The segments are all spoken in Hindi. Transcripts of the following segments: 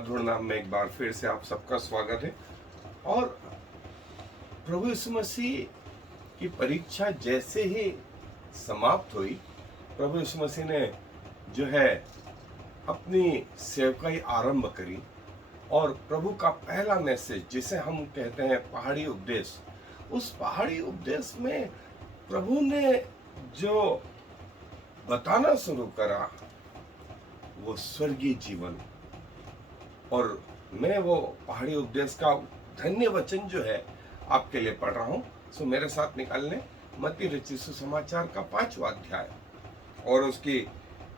मधुर नाम में एक बार फिर से आप सबका स्वागत है। और प्रभु यीशु मसीह की परीक्षा जैसे ही समाप्त हुई, प्रभु यीशु मसीह ने जो है अपनी सेवकाई आरंभ करी। और प्रभु का पहला मैसेज, जिसे हम कहते हैं पहाड़ी उपदेश, उस पहाड़ी उपदेश में प्रभु ने जो बताना शुरू करा वो स्वर्गीय जीवन। और मैं वो पहाड़ी उपदेश का धन्य वचन जो है आपके लिए पढ़ रहा हूं। सो मेरे साथ निकाल लें मत्ती रचित सुसमाचार का 5वां अध्याय और उसकी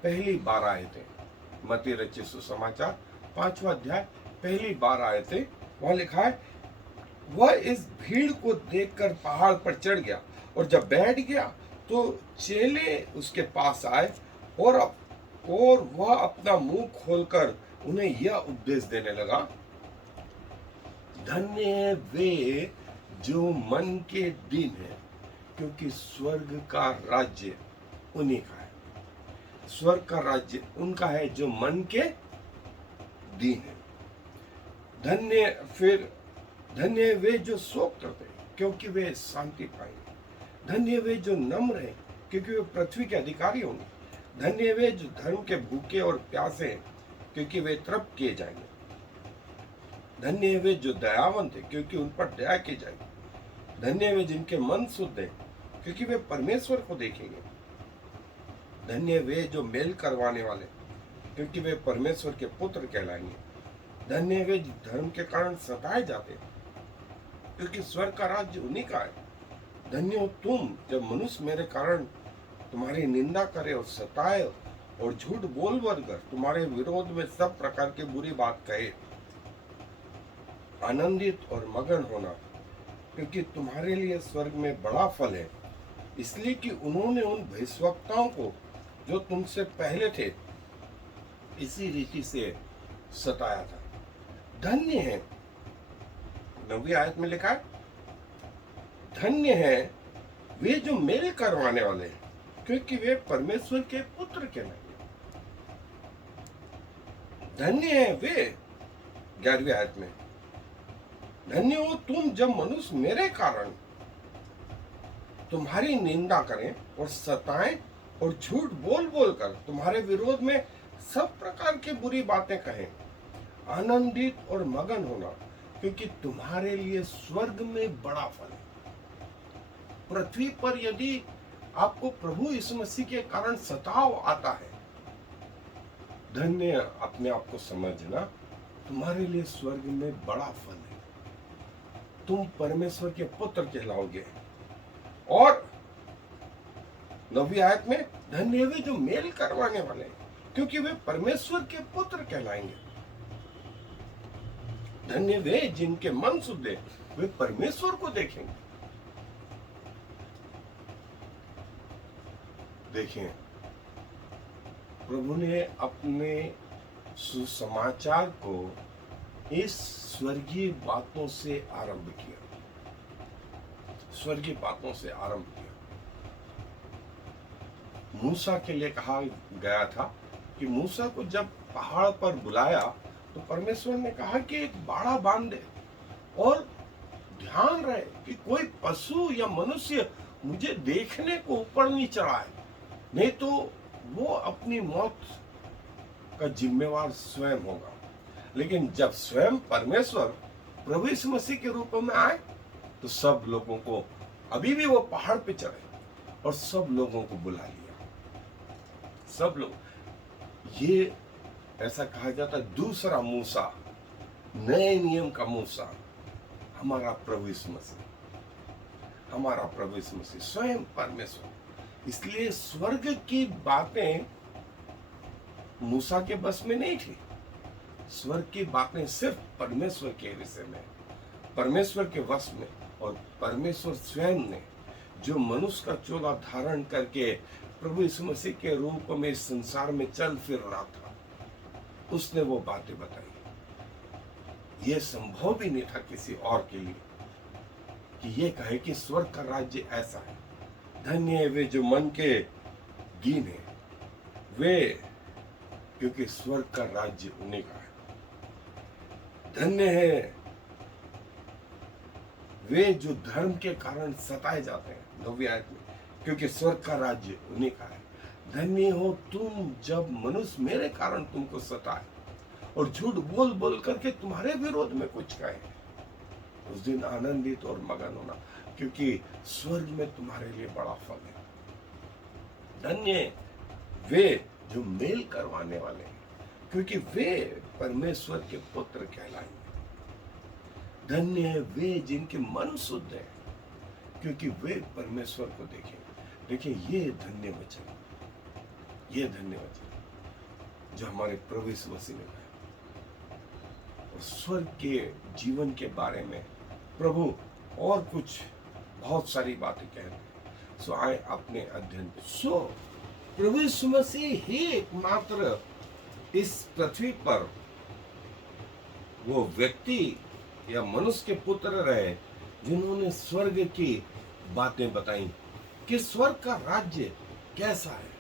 पहली 12 आयतें। मत्ती रचित सुसमाचार 5वां अध्याय पहली 12 आयतें। वहां लिखा है, वह इस भीड़ को देखकर पहाड़ पर चढ़ गया और जब बैठ गया तो चेले उसके पास आए और वह अपना मुंह खोलकर उन्हें यह उपदेश देने लगा, धन्य वे जो मन के दीन है, क्योंकि स्वर्ग का राज्य उन्हीं का है। स्वर्ग का राज्य उनका है जो मन के दीन है। धन्य वे जो शोक करते हैं, क्योंकि वे शांति पाएंगे। धन्य वे जो नम्र हैं, क्योंकि वे पृथ्वी के अधिकारी होंगे। धन्य वे जो धर्म के भूखे और प्यासे हैं, क्योंकि वे तृप्त किए जाएंगे। धन्य वे जो दयावंत हैं, क्योंकि उन पर दया की जाएगी। धन्य वे जिनके मन शुद्ध हैं, क्योंकि वे परमेश्वर को देखेंगे। धन्य वे जो मेल करवाने वाले, क्योंकि वे परमेश्वर के पुत्र कहलाएंगे। धन्य वे जो धर्म के कारण सताए जाते हैं, क्योंकि स्वर्ग का राज्य उन्हीं का है। धन्य हो तुम जब मनुष्य मेरे कारण तुम्हारी निंदा करे और सताए और झूठ बोल कर तुम्हारे विरोध में सब प्रकार की बुरी बात कहे। आनंदित और मगन होना, क्योंकि तुम्हारे लिए स्वर्ग में बड़ा फल है, इसलिए कि उन्होंने उन भविष्यवक्ताओं को जो तुमसे पहले थे इसी रीति से सताया था। धन्य है, 9वीं आयत में लिखा है, धन्य है वे जो मेल करवाने वाले हैं, क्योंकि वे परमेश्वर के पुत्र कहलाएंगे। धन्य है वे, 11वीं आयत में, धन्य हो तुम जब मनुष्य मेरे कारण तुम्हारी निंदा करें और सताएं और झूठ बोल कर तुम्हारे विरोध में सब प्रकार की बुरी बातें कहें। आनंदित और मगन होना, क्योंकि तुम्हारे लिए स्वर्ग में बड़ा फल है। पृथ्वी पर यदि आपको प्रभु यीशु मसीह के कारण सताव आता है, धन्य अपने आप को समझना, तुम्हारे लिए स्वर्ग में बड़ा फल है। तुम परमेश्वर के पुत्र कहलाओगे। और 9वीं आयत में, धन्य वे जो मेल करवाने वाले हैं, क्योंकि वे परमेश्वर के पुत्र कहलाएंगे। धन्य वे जिनके मन शुद्ध है, वे परमेश्वर को देखेंगे। देखें, प्रभु ने अपने सुसमाचार को इस स्वर्गीय बातों से आरंभ किया। स्वर्गीय बातों से आरंभ किया। मूसा के लिए कहा गया था कि मूसा को जब पहाड़ पर बुलाया तो परमेश्वर ने कहा कि एक बाड़ा बांध दे और ध्यान रहे कि कोई पशु या मनुष्य मुझे देखने को ऊपर नहीं चढ़ाए, नहीं तो वो अपनी मौत का जिम्मेवार स्वयं होगा। लेकिन जब स्वयं परमेश्वर प्रभु यीशु मसीह के रूप में आए तो सब लोगों को, अभी भी वो पहाड़ पे चढ़े और सब लोगों को बुला लिया। सब लोग, ये ऐसा कहा जाता है दूसरा मूसा, नए नियम का मूसा, हमारा प्रभु यीशु मसीह। हमारा प्रभु यीशु मसीह स्वयं परमेश्वर। इसलिए स्वर्ग की बातें मूसा के बस में नहीं थी। स्वर्ग की बातें सिर्फ परमेश्वर के विषय में, परमेश्वर के वश में। और परमेश्वर स्वयं ने, जो मनुष्य का चोला धारण करके प्रभु यीशु मसीह के रूप में इस संसार में चल फिर रहा था, उसने वो बातें बताई। ये संभव भी नहीं था किसी और के लिए कि ये कहे कि स्वर्ग का राज्य ऐसा है। धन्य है वे जो मन के दीन है, वे, क्योंकि स्वर्ग का राज्य उन्हीं का है। धन्य है वे जो धर्म के कारण सताए जाते हैं, 9वीं आयत में, क्योंकि स्वर्ग का राज्य उन्हीं का है। धन्य हो तुम जब मनुष्य मेरे कारण तुमको सताए और झूठ बोल बोल करके तुम्हारे विरोध में कुछ कहे। उस दिन आनंदित और मगन होना, क्योंकि स्वर्ग में तुम्हारे लिए बड़ा फल है। धन्य वे जो मेल करवाने वाले हैं, क्योंकि वे परमेश्वर के पुत्र कहलाएंगे। धन्य है वे जिनके मन शुद्ध है, क्योंकि वे परमेश्वर को देखेंगे। देखिए ये धन्य वचन जो हमारे प्रभु यीशु मसीह ने कहा। और स्वर्ग के जीवन के बारे में प्रभु और कुछ बहुत सारी बातें कह रहे हैं। सो आए अपने अध्ययन पे। सो प्रभु यीशु मसीह ही एकमात्र इस पृथ्वी पर वो व्यक्ति या मनुष्य के पुत्र रहे जिन्होंने स्वर्ग की बातें बताई कि स्वर्ग का राज्य कैसा है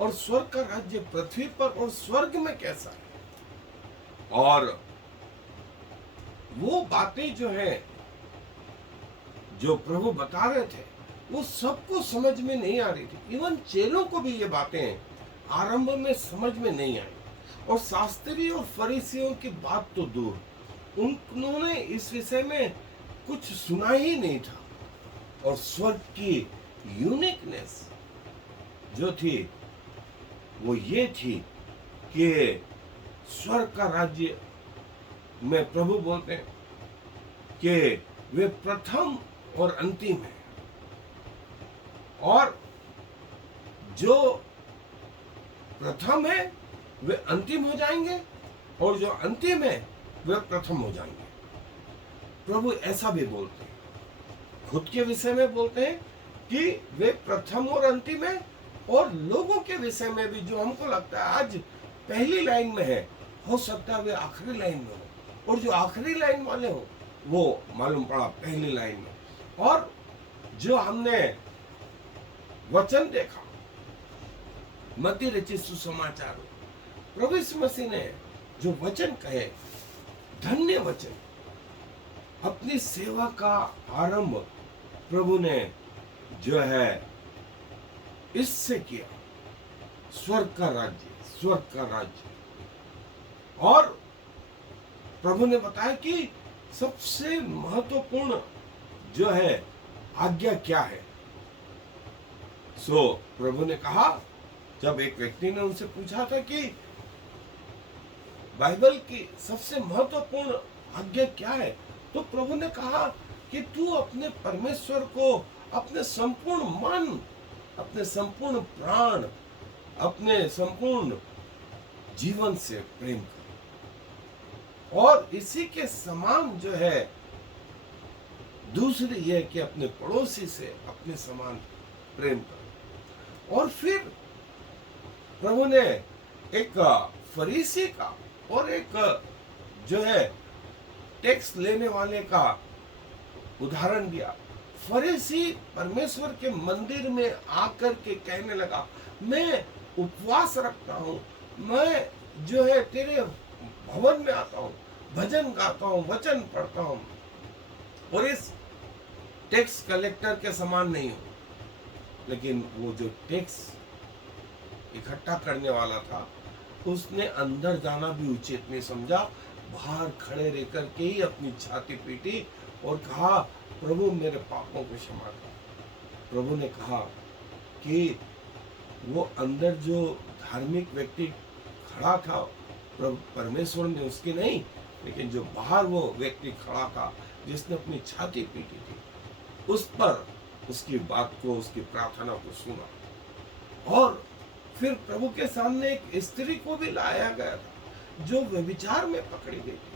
और स्वर्ग का राज्य पृथ्वी पर और स्वर्ग में कैसा है। और वो बातें जो है जो प्रभु बता रहे थे वो सबको समझ में नहीं आ रही थी। इवन चेलों को भी ये बातें आरंभ में समझ में नहीं आई। और शास्त्री और फरीसियों की बात तो दूर, उन्होंने इस विषय में कुछ सुना ही नहीं था। और स्वर्ग की यूनिकनेस जो थी वो ये थी कि स्वर्ग का राज्य में प्रभु बोलते हैं कि वे प्रथम और अंतिम है, और जो प्रथम है वे अंतिम हो जाएंगे और जो अंतिम है वे प्रथम हो जाएंगे। प्रभु ऐसा भी बोलते हैं, खुद के विषय में बोलते हैं कि वे प्रथम और अंतिम है, और लोगों के विषय में भी जो हमको लगता है आज पहली लाइन में है, हो सकता है वे आखिरी लाइन में हो, और जो आखिरी लाइन वाले हो वो मालूम पड़ा पहली लाइन में। और जो हमने वचन देखा मत्ती रचित सुसमाचार, प्रभु यीशु मसीह ने जो वचन कहे, धन्य वचन, अपनी सेवा का आरंभ प्रभु ने जो है इससे किया, स्वर्ग का राज्य। और प्रभु ने बताया कि सबसे महत्वपूर्ण जो है आज्ञा क्या है। सो प्रभु ने कहा, जब एक व्यक्ति ने उनसे पूछा था कि बाइबल की सबसे महत्वपूर्ण आज्ञा क्या है, तो प्रभु ने कहा कि तू अपने परमेश्वर को अपने संपूर्ण मन, अपने संपूर्ण प्राण, अपने संपूर्ण जीवन से प्रेम कर। और इसी के समान जो है दूसरी यह कि अपने पड़ोसी से अपने समान प्रेम कर। और फिर प्रभु ने एक फरीसी का और एक जो है टैक्स लेने वाले का उदाहरण दिया। फरीसी परमेश्वर के मंदिर में आकर के कहने लगा, मैं उपवास रखता हूँ, मैं जो है तेरे भवन में आता हूँ, भजन गाता हूँ, वचन पढ़ता हूँ, और इस टैक्स कलेक्टर के समान नहीं हूँ। लेकिन वो जो टैक्स इकट्ठा करने वाला था उसने अंदर जाना भी उचित नहीं समझा, बाहर खड़े रह करके ही अपनी छाती पीटी और कहा, प्रभु मेरे पापों को क्षमा कर। प्रभु ने कहा कि वो अंदर जो धार्मिक व्यक्ति खड़ा था, प्रभु परमेश्वर ने उसकी नहीं, लेकिन जो बाहर वो व्यक्ति खड़ा था जिसने अपनी छाती पीटी थी, उस पर उसकी बात को, उसकी प्रार्थना को सुना। और फिर प्रभु के सामने एक स्त्री को भी लाया गया था जो व्यभिचार में पकड़ी गई थी,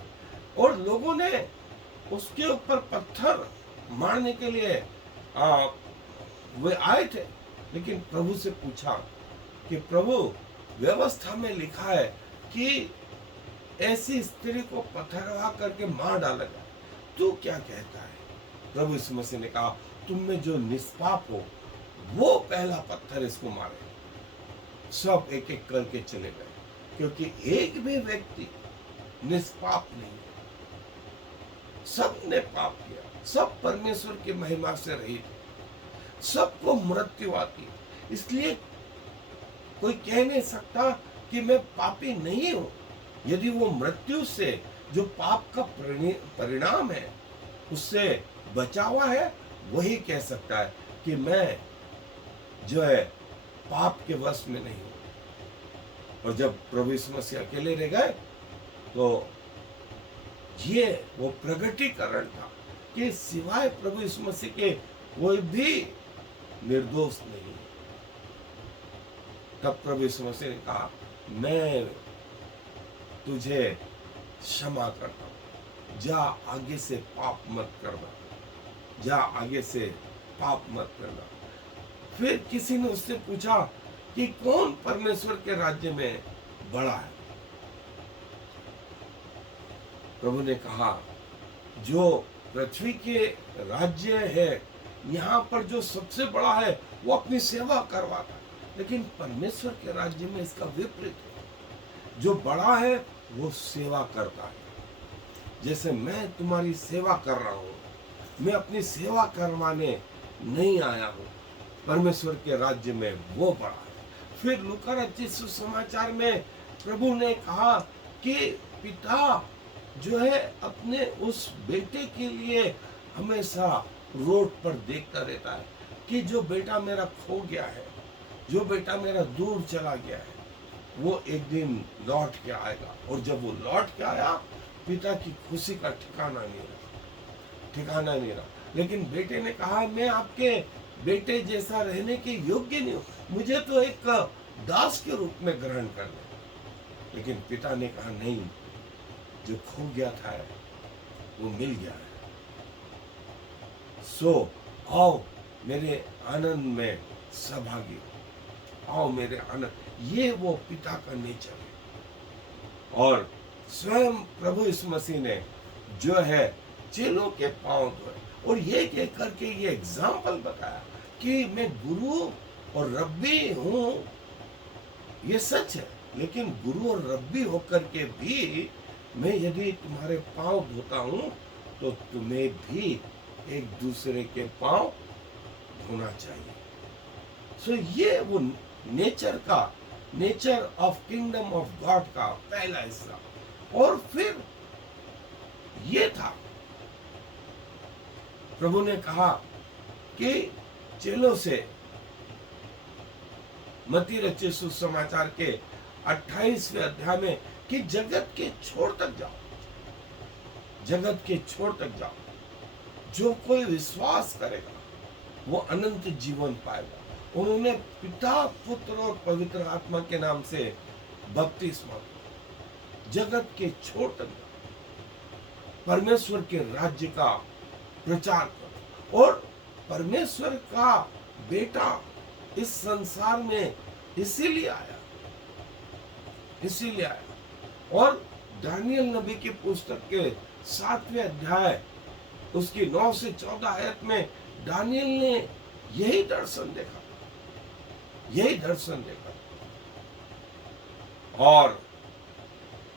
और लोगों ने उसके ऊपर पत्थर मारने के लिए वे आए थे। लेकिन प्रभु से पूछा कि प्रभु, व्यवस्था में लिखा है कि ऐसी स्त्री को पत्थरवा करके मार डाला जाए, तू क्या कहता है? प्रभु यीशु मसीह ने कहा, तुम में जो निष्पाप हो वो पहला पत्थर इसको मारे। सब एक एक करके चले गए, क्योंकि एक भी व्यक्ति निष्पाप नहीं है। सब ने पाप किया, सब परमेश्वर की महिमा से रहित है, सबको मृत्यु आती है। इसलिए कोई कह नहीं सकता कि मैं पापी नहीं हूं। यदि वो मृत्यु से, जो पाप का परिणाम है, उससे बचा हुआ है, वही कह सकता है कि मैं जो है पाप के वश में नहीं हूं। और जब प्रभु यीशु मसीह अकेले रह गए तो ये वो प्रगटीकरण था कि सिवाय प्रभु यीशु मसीह के कोई भी निर्दोष नहीं। तब प्रभु यीशु मसीह ने कहा, मैं तुझे क्षमा करता हूं, जा आगे से पाप मत करना, जा आगे से पाप मत करना। फिर किसी ने उससे पूछा कि कौन परमेश्वर के राज्य में बड़ा है? प्रभु ने कहा, जो पृथ्वी के राज्य है, यहाँ पर जो सबसे बड़ा है वो अपनी सेवा करवाता है, लेकिन परमेश्वर के राज्य में इसका विपरीत है। जो बड़ा है वो सेवा करता है। जैसे मैं तुम्हारी सेवा कर रहा हूँ, मैं अपनी सेवा करवाने नहीं आया हूँ, परमेश्वर के राज्य में वो बड़ा है। फिर लूका रचित सुसमाचार में प्रभु ने कहा कि पिता जो है अपने उस बेटे के लिए हमेशा रोड पर देखता रहता है कि जो बेटा मेरा खो गया है, जो बेटा मेरा दूर चला गया है, वो एक दिन लौट के आएगा। और जब वो लौट के आया, पिता की खुशी का ठिकाना नहीं रहा। लेकिन बेटे ने कहा, मैं आपके बेटे जैसा रहने के योग्य नहीं हूं, मुझे तो एक दास के रूप में ग्रहण कर ले। लेकिन पिता ने कहा, नहीं, जो खो गया था वो मिल गया है। सो आओ मेरे आनंद में सहभागी, आओ मेरे आनंद। ये वो पिता का नेचर है। और स्वयं प्रभु यीशु मसीह ने जो है चेलों के पांव धोए और ये कह करके ये एग्जाम्पल बताया कि मैं गुरु और रब्बी हूं। ये सच है, लेकिन गुरु और रब्बी होकर के भी मैं यदि तुम्हारे पांव धोता हूं तो तुम्हें भी एक दूसरे के पांव धोना चाहिए। सो ये वो nature of kingdom of God का पहला हिस्सा। और फिर ये था, प्रभु ने कहा कि चेलों से मत्ती रचित सुसमाचार के 28वें अध्याय में कि जगत के छोर तक जाओ, जगत के छोर तक जाओ। जो कोई विश्वास करेगा वो अनंत जीवन पाएगा। उन्होंने पिता, पुत्र और पवित्र आत्मा के नाम से बपतिस्मा लिया। जगत के छोर तक जाओ, परमेश्वर के राज्य का प्रचार करो। और परमेश्वर का बेटा इस संसार में इसीलिए आया। और दानियल नबी की पुस्तक के 7वें अध्याय उसकी 9 से 14 आयत में दानियल ने यही दर्शन देखा। और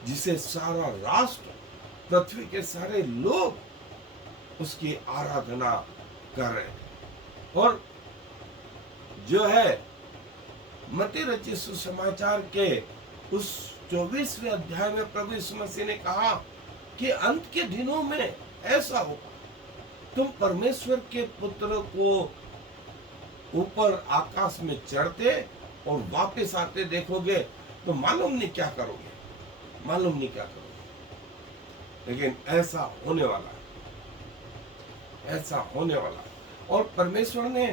जिसे सारा राष्ट्र, पृथ्वी के सारे लोग उसकी आराधना कर रहे थे। और जो है मत्ती रचित सुसमाचार के उस 24वें अध्याय में प्रभु यीशु मसीह ने कहा कि अंत के दिनों में ऐसा होगा, तुम परमेश्वर के पुत्र को ऊपर आकाश में चढ़ते और वापस आते देखोगे तो मालूम नहीं क्या करोगे। लेकिन ऐसा होने वाला है। और परमेश्वर ने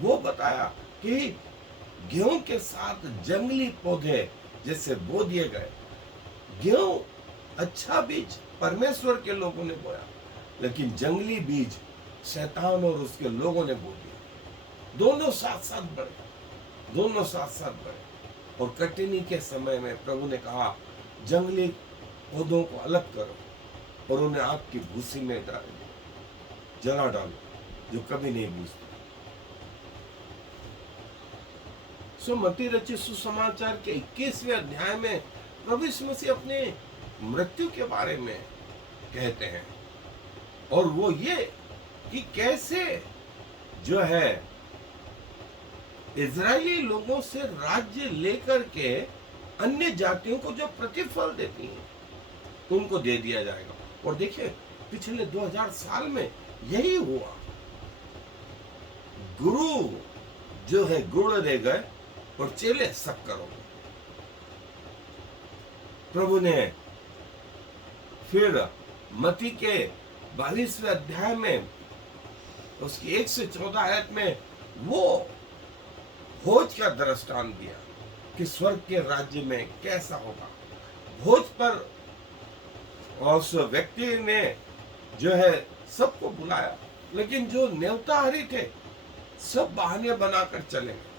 वो बताया कि गेहूं के साथ जंगली पौधे जैसे बो दिए गए। गेहूं अच्छा बीज परमेश्वर के लोगों ने बोया, लेकिन जंगली बीज शैतान और उसके लोगों ने बो दिया। दोनों साथ साथ बढ़े। और कटनी के समय में प्रभु ने कहा, जंगली पौधों को अलग करो और उन्हें आग की भूसी में जला डालो, जो कभी नहीं बूझते। सो मत्ती रचित सुसमाचार के 21वें अध्याय में प्रभु यीशु मसीह अपने मृत्यु के बारे में कहते हैं। और वो ये कि कैसे जो है इजरायली लोगों से राज्य लेकर के अन्य जातियों को जो प्रतिफल देती हैं उनको दे दिया जाएगा। और देखिए पिछले 2000 साल में यही हुआ। गुरु जो है गुण दे गए और चेले सब करोगे। प्रभु ने फिर मत्ती के 22वें अध्याय में उसकी 1 से 14 आयत में वो भोज का दृष्टांत दिया कि स्वर्ग के राज्य में कैसा होगा। भोज पर उस व्यक्ति ने जो है सबको बुलाया, लेकिन जो न्योताहारी थे सब बहाने बनाकर चले गए।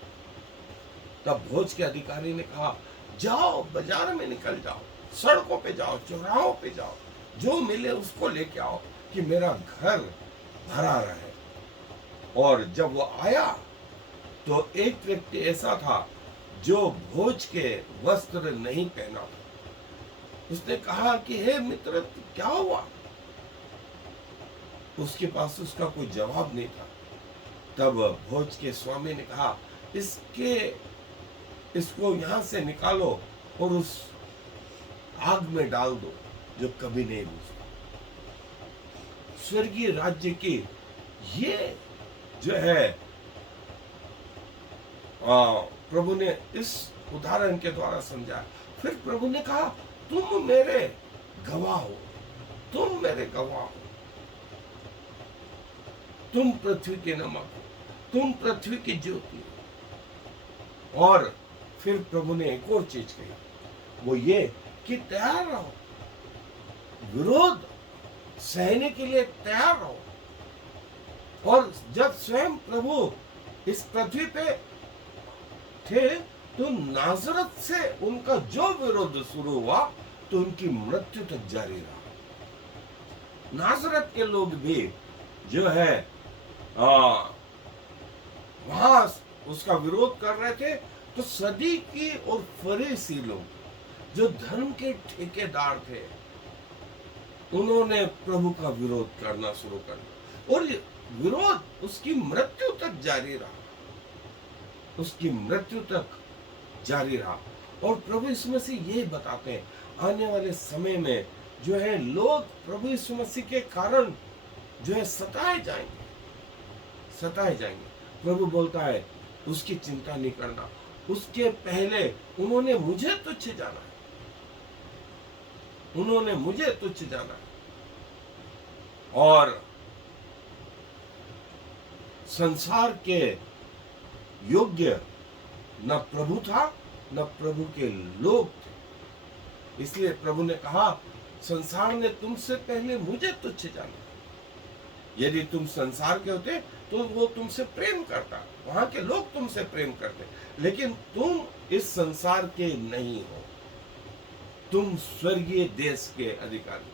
तब भोज के अधिकारी ने कहा, जाओ बाजार में निकल जाओ, सड़कों पे जाओ, चौराहों पे जाओ, जो मिले उसको लेके आओ कि मेरा घर भरा रहे। और जब वो आया तो एक व्यक्ति ऐसा था जो भोज के वस्त्र नहीं पहना था। उसने कहा कि हे मित्र, क्या हुआ? उसके पास उसका कोई जवाब नहीं था। तब भोज के स्वामी ने कहा, इसको यहां से निकालो और उस आग में डाल दो जो कभी नहीं बुझता। स्वर्गीय राज्य की ये जो है प्रभु ने इस उदाहरण के द्वारा समझाया। फिर प्रभु ने कहा, तुम मेरे गवाह हो, तुम मेरे गवाह हो, तुम पृथ्वी के नमक हो, तुम पृथ्वी की ज्योति हो। और फिर प्रभु ने एक और चीज कही, वो ये कि तैयार रहो, विरोध सहने के लिए तैयार रहो। और जब स्वयं प्रभु इस पृथ्वी पे थे तो नाजरत से उनका जो विरोध शुरू हुआ तो उनकी मृत्यु तक जारी रहा। नाजरत के लोग भी जो है वहां उसका विरोध कर रहे थे। तो सदूकी और फरीसी लोग जो धर्म के ठेकेदार थे, उन्होंने प्रभु का विरोध करना शुरू कर दिया और विरोध उसकी मृत्यु तक जारी रहा, उसकी मृत्यु तक जारी रहा। और प्रभु यीशु मसीह ये बताते हैं, आने वाले समय में जो है लोग प्रभु यीशु मसीह के कारण जो है सताए जाएंगे, सताए जाएंगे। प्रभु बोलता है उसकी चिंता नहीं करना, उसके पहले उन्होंने मुझे तुच्छ जाना है, उन्होंने मुझे तुच्छ जाना है। और संसार के योग्य न प्रभु था न प्रभु के लोग थे। इसलिए प्रभु ने कहा, संसार ने तुमसे पहले मुझे तुच्छ जाना। यदि तुम संसार के होते तो वो तुमसे प्रेम करता, वहां के लोग तुमसे प्रेम करते, लेकिन तुम इस संसार के नहीं हो, तुम स्वर्गीय देश के अधिकारी।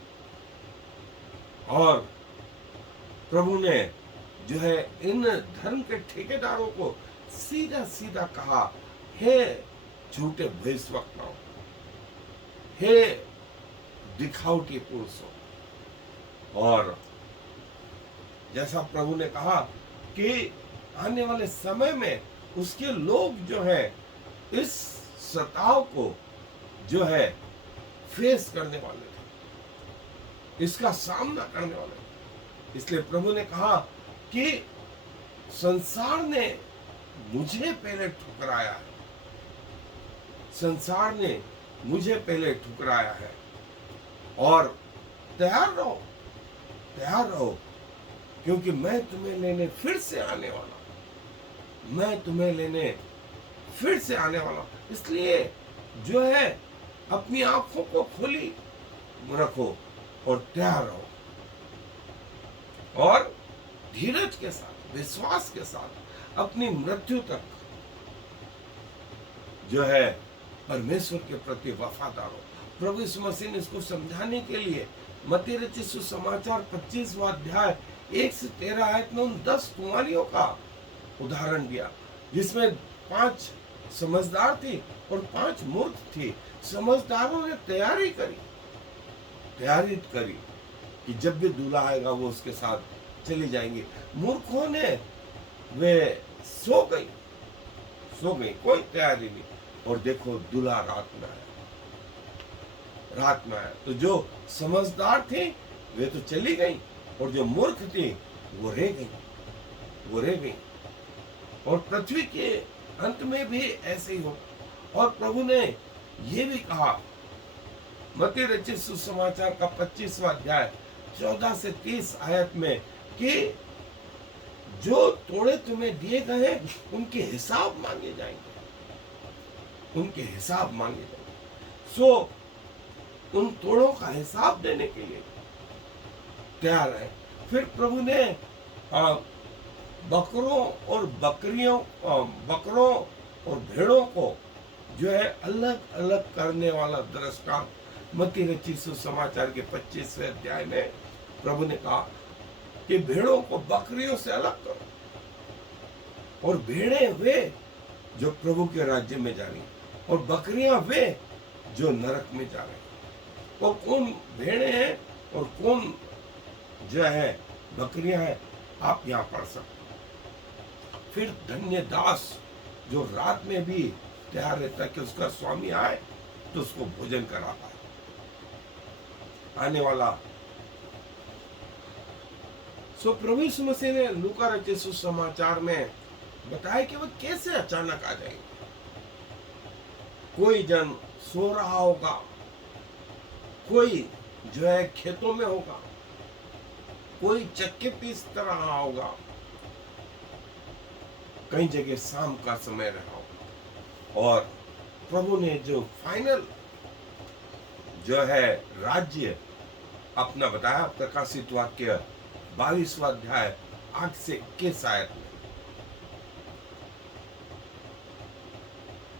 और प्रभु ने जो है इन धर्म के ठेकेदारों को सीधा सीधा कहा, हे झूठे भविष्यवक्ताओं, हे दिखावटी पुरुषों। और जैसा प्रभु ने कहा कि आने वाले समय में उसके लोग जो है इस सताव को जो है फेस करने वाले थे, इसका सामना करने वाले थे। इसलिए प्रभु ने कहा कि संसार ने मुझे पहले ठुकराया है, संसार ने मुझे पहले ठुकराया है। और तैयार रहो, तैयार रहो, क्योंकि मैं तुम्हें लेने फिर से आने वाला हूं, मैं तुम्हें लेने फिर से आने वाला हूं। इसलिए जो है अपनी आंखों को खुली रखो और तैयार रहो, और धीरज के साथ, विश्वास के साथ अपनी मृत्यु तक जो है परमेश्वर के प्रति वफादार हो। प्रभु यीशु मसीह ने इसको समझाने के लिए मत्ती रचित सुसमाचार 25वां अध्याय 1 से 13 आयत में उन 10 कुंवारियों का उदाहरण दिया, जिसमें 5 समझदार थी और 5 मूर्ख थी। समझदारों ने तैयारी करी कि जब भी दूल्हा आएगा वो उसके साथ चली जाएंगी। मूर्खों ने वे सो गई, कोई तैयारी नहीं। और देखो दूल्हा रात में आया, रात में आया। तो जो समझदार थी वे तो चली गई, और जो मूर्ख थी वो रह गई, वो रह गई। और पृथ्वी के अंत में भी ऐसे ही हो। और प्रभु ने ये भी कहा मत्ती रचित सुसमाचार का 25वां अध्याय 14 से 30 आयत में कि जो तोड़े तुम्हें दिए गए उनके हिसाब मांगे जाएंगे, उनके हिसाब मांगे जाएंगे। सो उन तोड़ों का हिसाब देने के लिए तैयार है। फिर प्रभु ने बकरों और बकरों और भेड़ों को जो है अलग अलग करने वाला दृष्टांत मत्ती रचित सुसमाचार के 25वें अध्याय में प्रभु ने कहा कि भेड़ों को बकरियों से अलग करो, और भेड़े वे जो प्रभु के राज्य में जा रही, और बकरियां वे जो नरक में जा रही। और कौन भेड़े हैं और कौन जो है बकरियां हैं, आप यहाँ पढ़ सकते। फिर धन्य दास जो रात में भी तैयार रहता है कि उसका स्वामी आए तो उसको भोजन करा पाए। आने वाला प्रभु यीशु मसीह ने लूका रचित सुसमाचार में बताया कि वह कैसे अचानक आ जाएंगे। कोई जन सो रहा होगा, कोई जो है खेतों में होगा, कोई चक्के पीस रहा होगा, कई जगह शाम का समय रहा होगा। और प्रभु ने जो फाइनल जो है राज्य अपना बताया प्रकाशित वाक्य 22वां अध्याय 8 से 21 आयत में।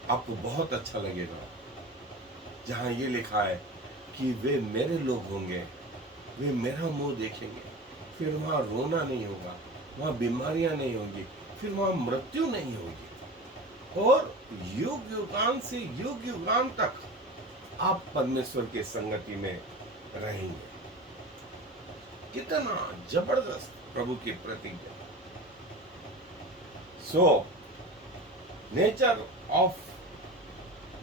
आपको बहुत अच्छा लगेगा जहां ये लिखा है कि वे मेरे लोग होंगे, वे मेरा मुंह देखेंगे। फिर वहां रोना नहीं होगा, वहां बीमारियां नहीं होंगी, फिर वहां मृत्यु नहीं होगी, और युग युगान से युग युगान तक आप परमेश्वर के संगति में रहेंगे। कितना जबरदस्त प्रभु की प्रतिज्ञा। So nature of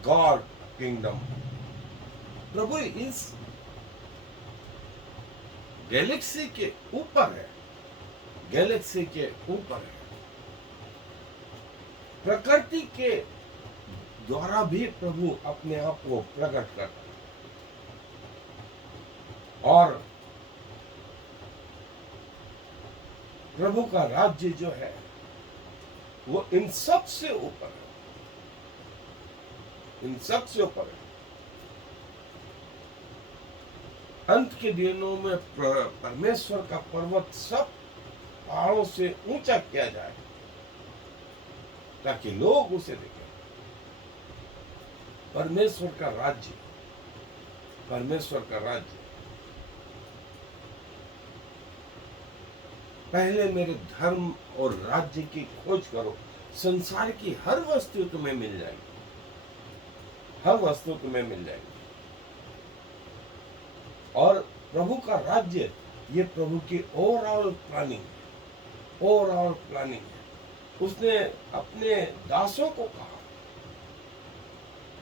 God kingdom, प्रभु इस गैलेक्सी के ऊपर है, गैलेक्सी के ऊपर है। प्रकृति के द्वारा भी प्रभु अपने आप को प्रकट करता है, और प्रभु का राज्य जो है वो इन सब से ऊपर है, इन सब से ऊपर है। अंत के दिनों में परमेश्वर का पर्वत सब पहाड़ों से ऊंचा किया जाए ताकि लोग उसे देखें। परमेश्वर का राज्य, परमेश्वर का राज्य। पहले मेरे धर्म और राज्य की खोज करो, संसार की हर वस्तु तुम्हें मिल जाएगी, हर वस्तु तुम्हें मिल जाएगी। और प्रभु का राज्य ये प्रभु की ओवरऑल प्लानिंग है, ओवरऑल प्लानिंग है। उसने अपने दासों को कहा,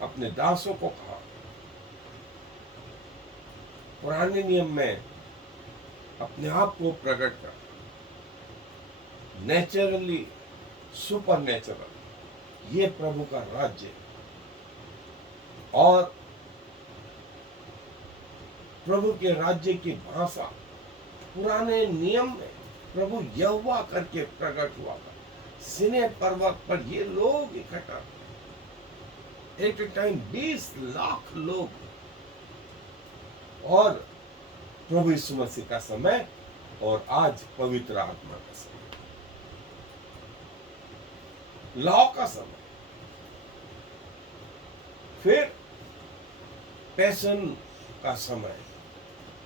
अपने दासों को कहा, पुराने नियम में अपने आप को प्रकट कर, नेचुरली सुपर नेचुरल, ये प्रभु का राज्य। और प्रभु के राज्य की भाषा पुराने नियम में प्रभु यहोवा करके प्रकट हुआ था। सिने पर्वत पर ये लोग इकट्ठा, एक टाइम 20 लाख लोग, और प्रभु यीशु मसीह का समय, और आज पवित्र आत्मा का समय, लॉ का समय, फिर पैशन का समय,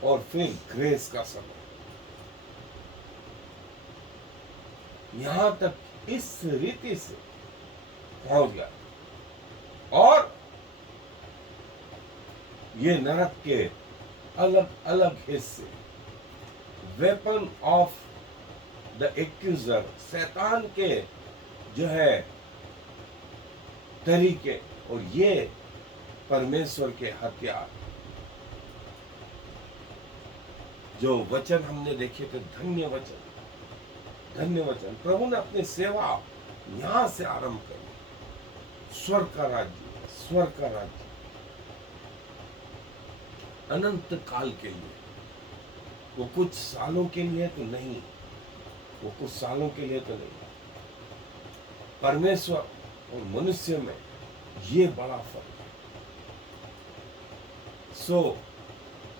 और फिर ग्रेस का समय। यहां तक इस रीति से पहुंच गया। और ये नरक के अलग अलग हिस्से, वेपन ऑफ द एक्यूजर, शैतान के जो है तरीके, और ये परमेश्वर के हथियार। जो वचन हमने देखे थे, धन्य वचन, धन्य वचन। प्रभु ने अपनी सेवा यहां से आरंभ करी। स्वर्ग का राज्य, स्वर्ग का राज्य अनंत काल के लिए, वो कुछ सालों के लिए तो नहीं, वो कुछ सालों के लिए तो नहीं। परमेश्वर और मनुष्य में ये बड़ा फर्क है। सो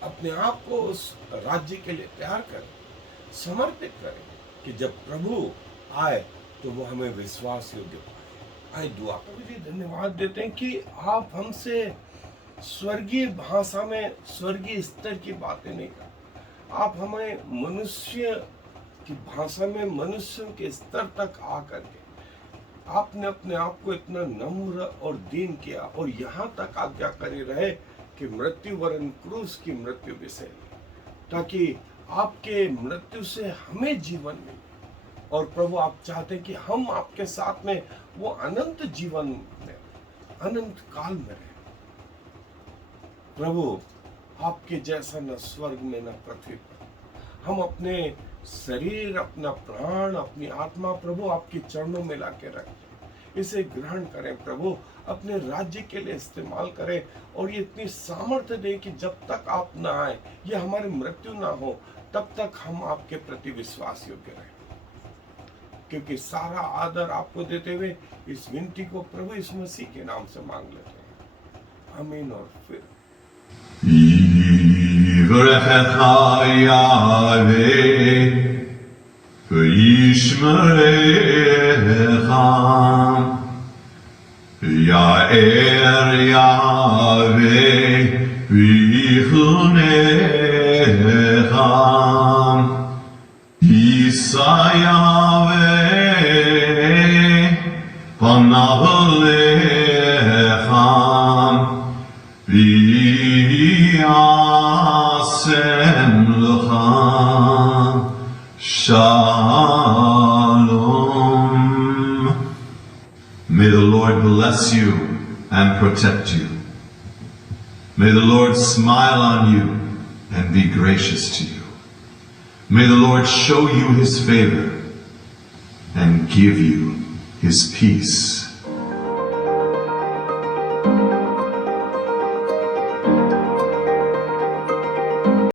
अपने आप को उस राज्य के लिए तैयार करें, समर्पित करें कि जब प्रभु आए तो वो हमें विश्वास योग्य पाए। आए दुआ। प्रभु जी धन्यवाद देते हैं कि आप हमसे स्वर्गीय भाषा में, स्वर्गीय स्तर की बातें नहीं कर, आप हमें मनुष्य की भाषा में, मनुष्यों के स्तर तक आकर के आपने अपने आप को इतना नम्र और दीन किया, और यहाँ तक आज्ञाकारी रहे कि मृत्यु वरन क्रूस की मृत्यु भी सही, ताकि आपके मृत्यु से हमें जीवन मिले। और प्रभु आप चाहते हैं कि हम आपके साथ में वो अनंत जीवन में, अनंत काल में रहे। प्रभु आपके जैसा न स्वर्ग में न पृथ्वी पर। हम अपने शरीर, अपना प्राण, अपनी आत्मा प्रभु आपके चरणों में लाके रखें। इसे ग्रहण करें प्रभु, अपने राज्य के लिए इस्तेमाल करें, और ये इतनी सामर्थ्य दें कि जब तक आप ना आए, ये हमारी मृत्यु ना हो, तब तक हम आपके प्रति विश्वास योग्य रहें। क्योंकि सारा आदर आपको देते हुए इस विनती को प्रभु यीशु मसीह के नाम से मांग लेते हैं। आमीन। और फिर Ya'er Yahweh v'yichunecha, Yisa Yahweh panav lecha, v'yasem lecha shalom. May the Lord bless you and protect you. May the Lord smile on you and be gracious to you. May the Lord show you his favor and give you his peace.